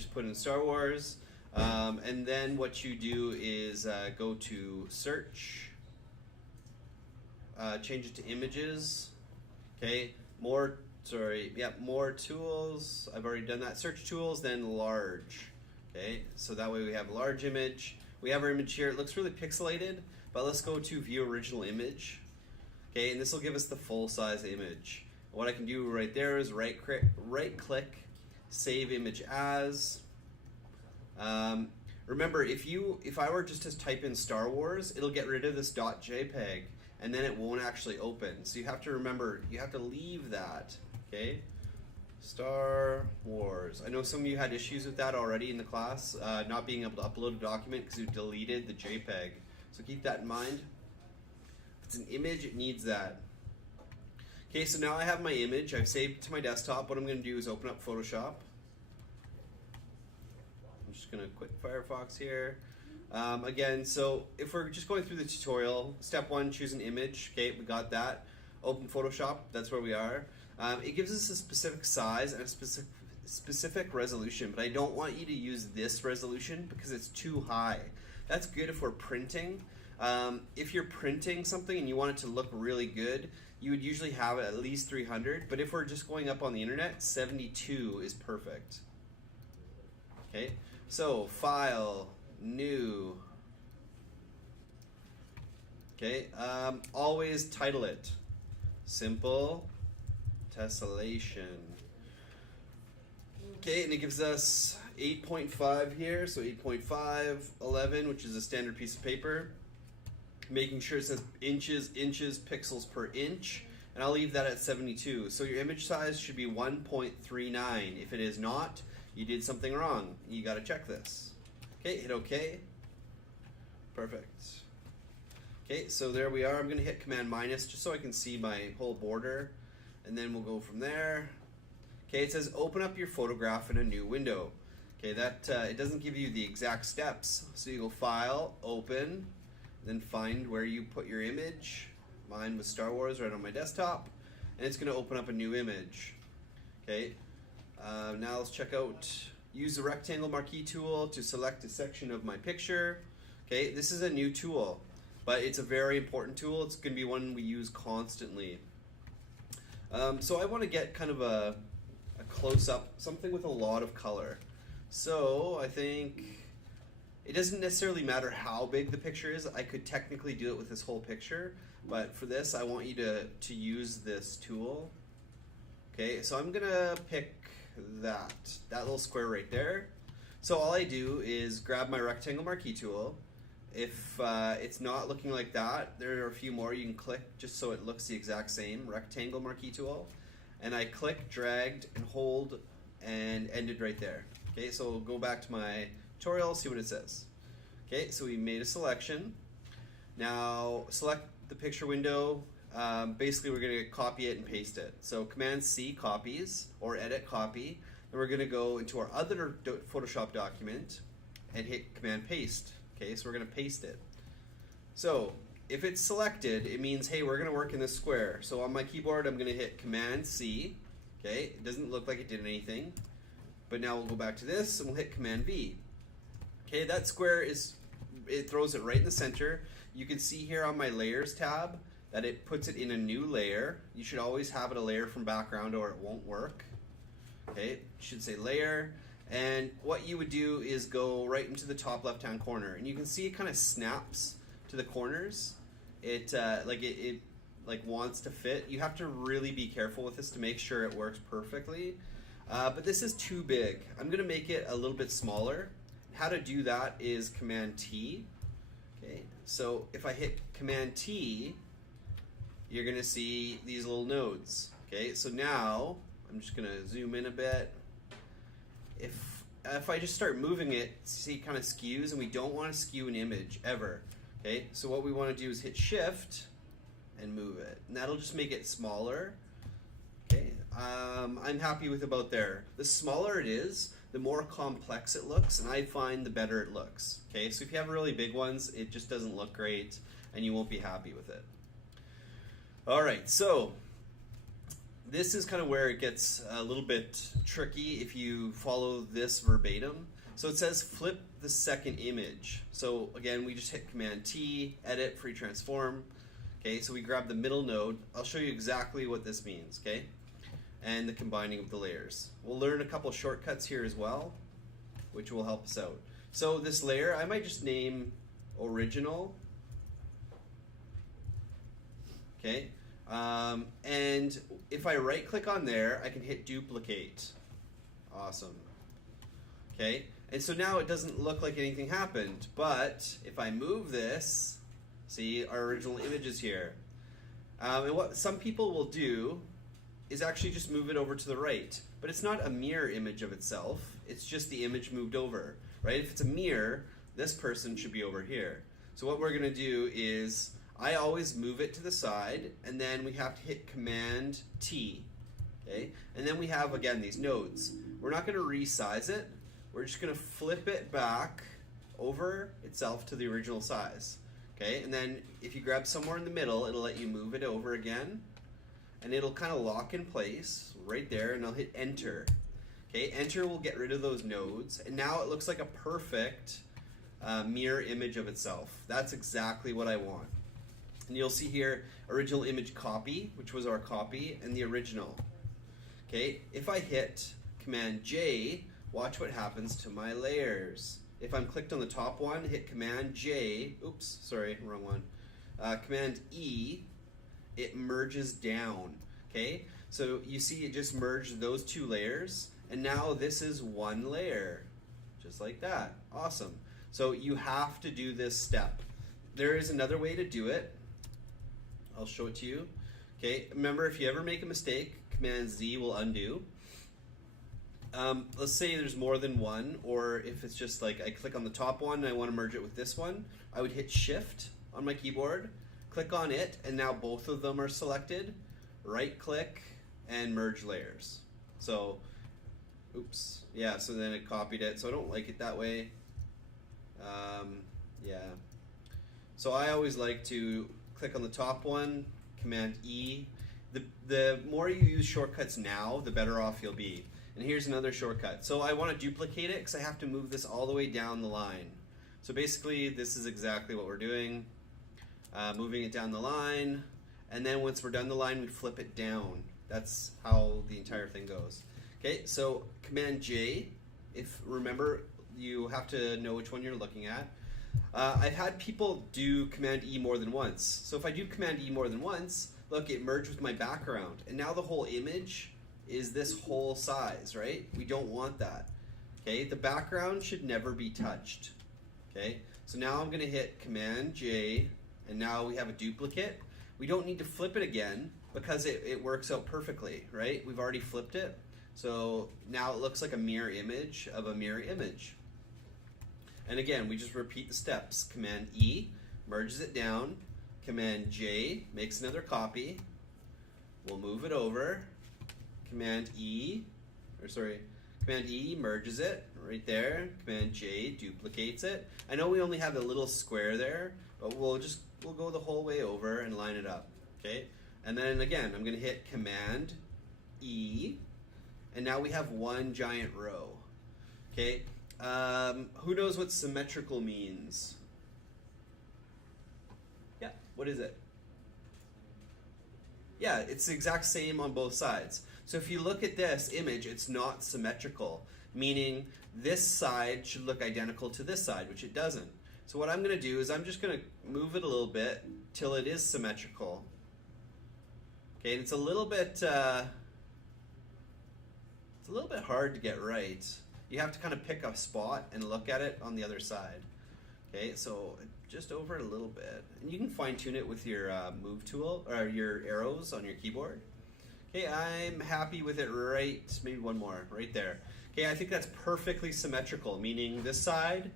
just put in Star Wars. And then what you do is go to search, change it to images, okay, more tools. I've already done that. Search tools, then large, okay, so that way we have a large image. We have our image here. It looks really pixelated, but let's go to view original image, okay, and this will give us the full size image. What I can do right there is right click, save image as. Remember, if I were just to type in Star Wars, it'll get rid of this .jpeg, and then it won't actually open. So you have to remember, you have to leave that, okay? Star Wars. I know some of you had issues with that already in the class, not being able to upload a document because you deleted the JPEG. So keep that in mind. If it's an image, it needs that. Okay, so now I have my image. I've saved it to my desktop. What I'm going to do is open up Photoshop. I'm just going to quit Firefox here. Again, so if we're just going through the tutorial, step 1, choose an image. Okay, we got that. Open Photoshop, that's where we are. It gives us a specific size and a specific resolution, but I don't want you to use this resolution because it's too high. That's good if we're printing. If you're printing something and you want it to look really good, you would usually have it at least 300, but if we're just going up on the internet, 72 is perfect. Okay, so File, New. Okay, always title it Simple Tessalation. Okay, and it gives us 8.5 here, so 8.5, 11, which is a standard piece of paper. Making sure it says inches, pixels per inch, and I'll leave that at 72. So your image size should be 1.39. If it is not, you did something wrong. You got to check this. Okay, hit OK. Perfect. Okay, so there we are. I'm going to hit Command minus just so I can see my whole border, and then we'll go from there. Okay, it says open up your photograph in a new window. Okay, that it doesn't give you the exact steps, so you go File, Open, then find where you put your image. Mine was Star Wars right on my desktop, and it's going to open up a new image. Okay, now let's check out. Use the rectangle marquee tool to select a section of my picture. Okay, this is a new tool, but it's a very important tool. It's going to be one we use constantly. So I want to get kind of a close-up, something with a lot of color. So I think it doesn't necessarily matter how big the picture is. I could technically do it with this whole picture, but for this I want you to use this tool. Okay, so I'm gonna pick that little square right there. So all I do is grab my rectangle marquee tool. If it's not looking like that, there are a few more you can click just so it looks the exact same. Rectangle marquee tool, and I click, dragged, and hold, and ended right there. Okay, so we'll go back to my tutorial, see what it says. Okay, so we made a selection. Now select the picture window. Basically we're going to copy it and paste it. So Command C copies, or edit copy. Then we're going to go into our other Photoshop document and hit Command paste. Okay, so we're going to paste it. So if it's selected, it means, hey, we're going to work in this square. So on my keyboard I'm going to hit Command C. Okay, it doesn't look like it did anything. But now we'll go back to this and we'll hit Command V. Okay, that square it throws it right in the center. You can see here on my layers tab that it puts it in a new layer. You should always have it a layer from background or it won't work. Okay, it should say layer. And what you would do is go right into the top left hand corner, and you can see it kind of snaps to the corners. It wants to fit. You have to really be careful with this to make sure it works perfectly. But this is too big. I'm going to make it a little bit smaller. How to do that is Command T. Okay, so if I hit Command T, you're going to see these little nodes. Okay, so now I'm just going to zoom in a bit. If I just start moving it, see, it kind of skews, and we don't want to skew an image ever. Okay, so what we want to do is hit Shift and move it, and that'll just make it smaller. Okay, I'm happy with about there. The smaller it is, the more complex it looks, and I find the better it looks. Okay, so if you have really big ones, it just doesn't look great, and you won't be happy with it. All right, so This is kind of where it gets a little bit tricky if you follow this verbatim. So it says flip the second image. So again, we just hit Command T, edit, free transform. Okay, so we grab the middle node. I'll show you exactly what this means, okay? And the combining of the layers. We'll learn a couple shortcuts here as well, which will help us out. So this layer, I might just name original. Okay, and if I right click on there, I can hit duplicate. Awesome. Okay, and so now it doesn't look like anything happened, but if I move this, see, our original image is here. And what some people will do is actually just move it over to the right, but it's not a mirror image of itself, it's just the image moved over, right? If it's a mirror, this person should be over here. So what we're gonna do is, I always move it to the side, and then we have to hit Command T, okay? And then we have, again, these nodes. We're not gonna resize it, we're just gonna flip it back over itself to the original size, okay? And then if you grab somewhere in the middle, it'll let you move it over again, and it'll kind of lock in place right there, and I'll hit Enter. Okay, Enter will get rid of those nodes, and now it looks like a perfect mirror image of itself. That's exactly what I want. And you'll see here, original image copy, which was our copy, and the original. Okay, if I hit Command J, watch what happens to my layers. If I'm clicked on the top one, hit Command J, oops, sorry, wrong one. Command E, it merges down, okay? So you see it just merged those two layers, and now this is one layer, just like that. Awesome. So you have to do this step. There is another way to do it. I'll show it to you. Okay, remember, if you ever make a mistake, Command Z will undo. Let's say there's more than one, or if it's just like I click on the top one and I want to merge it with this one, I would hit Shift on my keyboard, click on it, and now both of them are selected. Right click and merge layers. So, oops, yeah, so then it copied it, so I don't like it that way. Yeah. So I always like to click on the top one, Command E. The more you use shortcuts now, the better off you'll be. And here's another shortcut. So I want to duplicate it because I have to move this all the way down the line. So basically, this is exactly what we're doing. Moving it down the line, and then once we're done the line, we flip it down. That's how the entire thing goes. Okay, so Command J, if remember, you have to know which one you're looking at. I've had people do Command E more than once. So if I do Command E more than once, look, it merged with my background, and now the whole image is this whole size, right? We don't want that. Okay, the background should never be touched. Okay, so now I'm gonna hit Command J, and now we have a duplicate. We don't need to flip it again because it works out perfectly, right? We've already flipped it. So now it looks like a mirror image of a mirror image. And again, we just repeat the steps. Command E merges it down. Command J makes another copy. We'll move it over. Command E merges it right there. Command J duplicates it. I know we only have a little square there, but we'll go the whole way over and line it up. Okay? And then again, I'm going to hit Command E, and now we have one giant row. Okay? Who knows what symmetrical means? Yeah, what is it? Yeah, it's the exact same on both sides. So if you look at this image, it's not symmetrical, meaning this side should look identical to this side, which it doesn't. So what I'm going to do is I'm just going to move it a little bit till it is symmetrical. Okay, and it's a little bit hard to get right. You have to kind of pick a spot and look at it on the other side. Okay, so just over it a little bit. And you can fine tune it with your move tool, or your arrows on your keyboard. Okay, I'm happy with it right, maybe one more, right there. Okay, I think that's perfectly symmetrical, meaning this side,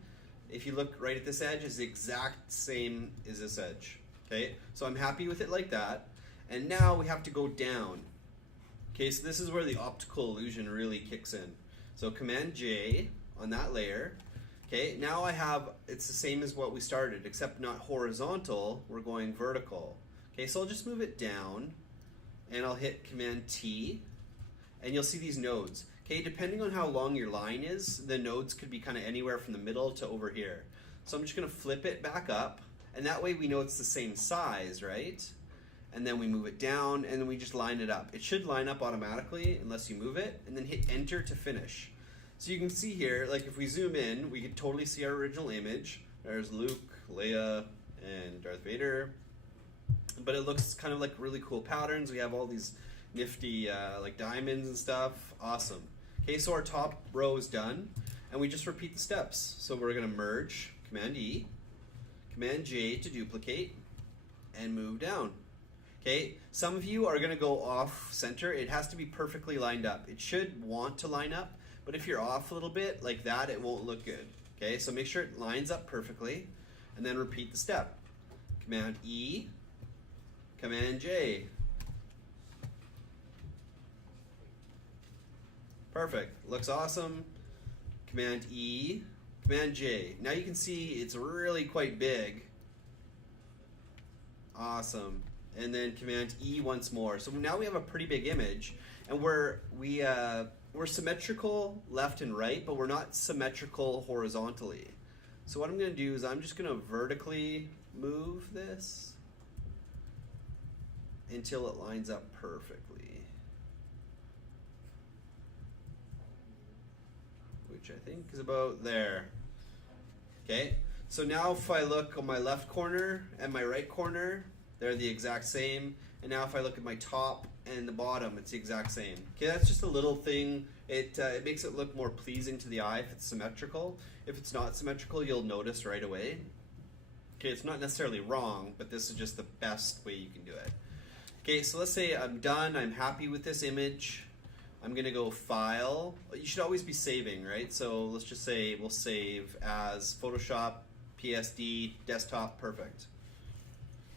if you look right at this edge, is the exact same as this edge. Okay, so I'm happy with it like that. And now we have to go down. Okay, so this is where the optical illusion really kicks in. So Command J on that layer. Okay, now I have, it's the same as what we started, except not horizontal, we're going vertical. Okay, so I'll just move it down, and I'll hit Command T, and you'll see these nodes. Okay, depending on how long your line is, the nodes could be kind of anywhere from the middle to over here. So I'm just going to flip it back up, and that way we know it's the same size, right? And then we move it down, and then we just line it up. It should line up automatically unless you move it, and then hit Enter to finish. So you can see here, like if we zoom in, we can totally see our original image. There's Luke, Leia, and Darth Vader. But it looks kind of like really cool patterns. We have all these nifty like diamonds and stuff. Awesome. Okay, so our top row is done, and we just repeat the steps. So we're going to merge, Command E, Command J to duplicate, and move down. Okay, some of you are going to go off center. It has to be perfectly lined up. It should want to line up, but if you're off a little bit like that, it won't look good. Okay, so make sure it lines up perfectly, and then repeat the step. Command E, Command J. Perfect, looks awesome. Command E, Command J. Now you can see it's really quite big. Awesome. And then Command E once more. So now we have a pretty big image, and we're symmetrical left and right, but we're not symmetrical horizontally. So what I'm going to do is I'm just going to vertically move this until it lines up perfectly, which I think is about there. Okay, so now if I look on my left corner and my right corner, they're the exact same. And now if I look at my top and the bottom, it's the exact same. Okay, that's just a little thing. It makes it look more pleasing to the eye if it's symmetrical. If it's not symmetrical, you'll notice right away. Okay, it's not necessarily wrong, but this is just the best way you can do it. Okay, so let's say I'm done, I'm happy with this image. I'm gonna go File. You should always be saving, right? So let's just say we'll save as Photoshop, PSD, Desktop, perfect.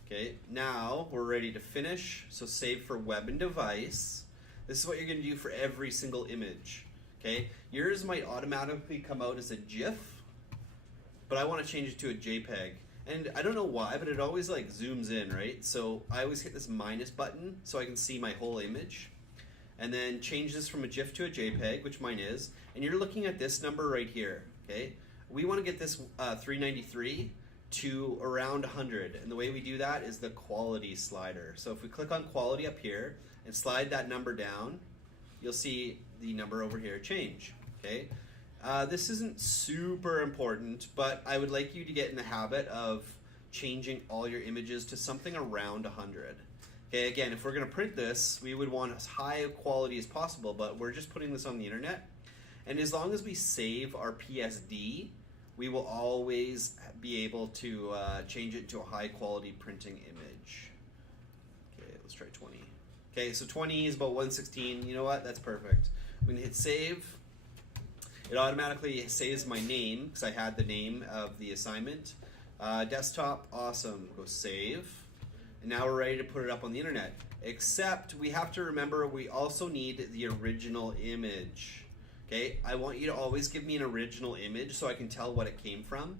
Okay, now we're ready to finish. So save for web and device. This is what you're gonna do for every single image. Okay, yours might automatically come out as a GIF, but I wanna change it to a JPEG. And I don't know why, but it always like zooms in, right? So I always hit this minus button so I can see my whole image. And then change this from a GIF to a JPEG, which mine is. And you're looking at this number right here, okay? We wanna get this 393 to around 100. And the way we do that is the quality slider. So if we click on quality up here and slide that number down, you'll see the number over here change, okay? This isn't super important, but I would like you to get in the habit of changing all your images to something around 100. Okay, again, if we're gonna print this, we would want as high a quality as possible, but we're just putting this on the internet. And as long as we save our PSD, we will always be able to change it to a high quality printing image. Okay, let's try 20. Okay, so 20 is about 116. You know what? That's perfect. I'm gonna hit save. It automatically saves my name because I had the name of the assignment. Desktop, awesome. Go save. And now we're ready to put it up on the internet. Except we have to remember we also need the original image. Okay, I want you to always give me an original image so I can tell what it came from.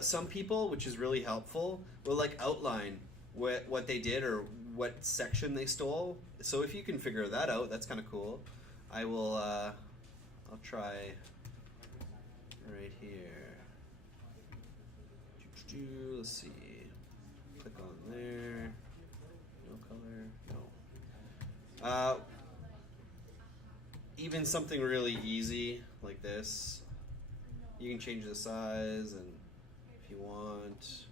Some people, which is really helpful, will like outline what they did or what section they stole. So if you can figure that out, that's kind of cool. I will, I'll try right here. Let's see. Click on there. No color. No. Even something really easy like this. You can change the size and if you want.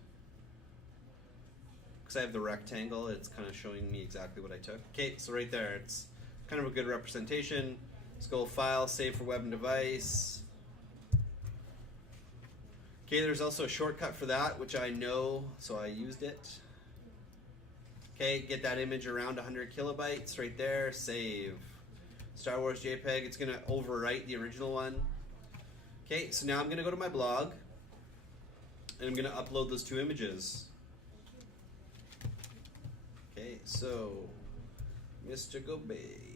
Because I have the rectangle, it's kind of showing me exactly what I took. Okay, so right there, it's kind of a good representation. Let's go File, Save for Web and Device. Okay, there's also a shortcut for that, which I know, so I used it. Okay, get that image around 100 kilobytes right there, save. Star Wars JPEG, it's gonna overwrite the original one. Okay, so now I'm gonna go to my blog, and I'm gonna upload those two images. Okay, so, Mr. Gobey.